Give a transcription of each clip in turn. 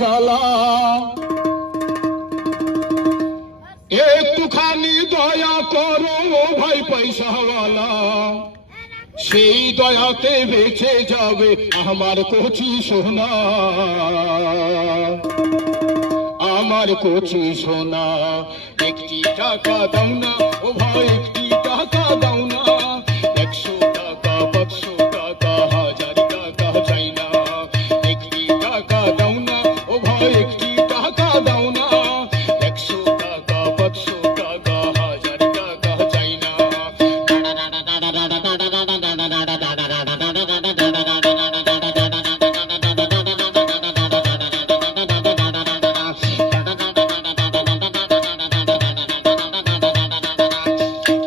জ্বালা, একটুখানি দয়া করো ও ভাই পয়সাওয়ালা, সেই দয়াতে বেঁচে যাবে আমার কচি সোনা, আমার কচি সোনা। একটি টাকা দাও না ও ভাই, একটি টাকা দাও না, 100 টাকা 500 টাকা 1000 টাকা চাই না। একটি টাকা দাও না ও ভাই, একটি টাকা দাও না, 100 টাকা 500 টাকা 1000 টাকা চাই না।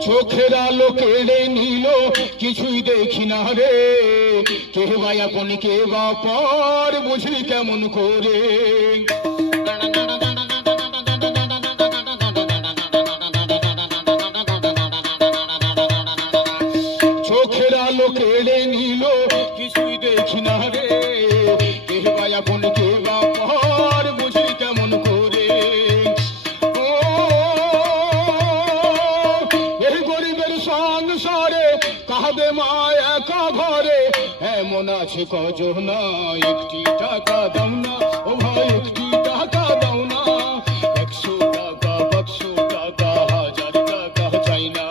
চোখের আলো কেড়ে নিল, কিছুই দেখি না রে, কে বা আপন কে বা পর বুঝি কেমন করে। চোখের আলো কেড়ে নিল, কিছুই দেখি না রে, কে বা আপন কে বা পর বুঝি কেমন করে। এই গরিবের সংসারে কাঁদে মা একা ঘরে, এমন আছে কজন, একটি টাকা দাও না ও ভাই, একটি টাকা দাও না, 100 টাকা 500 টাকা 1000 টাকা চাই না।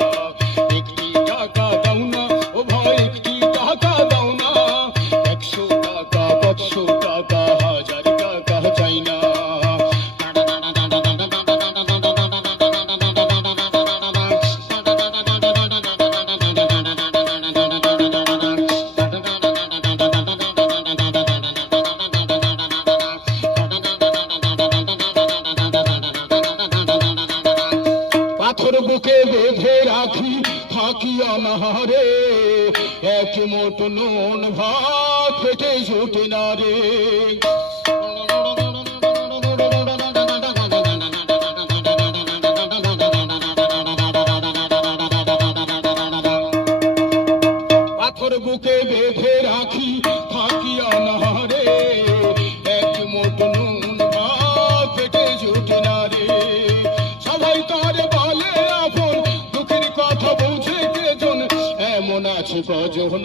একটি টাকা দাও না ও ভাই, একটি টাকা দাও না, 100 টাকা 500 টাকা 1000 টাকা চাই না। পাথর বুকে বেঁধে রাখি থাকি অনাহারে, এক মোট নুন ভাত পেটে জোটে না রে। পাথর বুকে বেঁধে রাখি থাকি অনাহারে, এক মোট নুন ভাত পেটে জোটে না রে। সবাই তার বলে আপন, দুঃখের কথা বুঝে কেজন, এমন আছে কজন,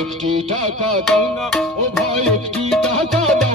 একটি টাকা দাও না ও ভাই, একটি টাকা দাও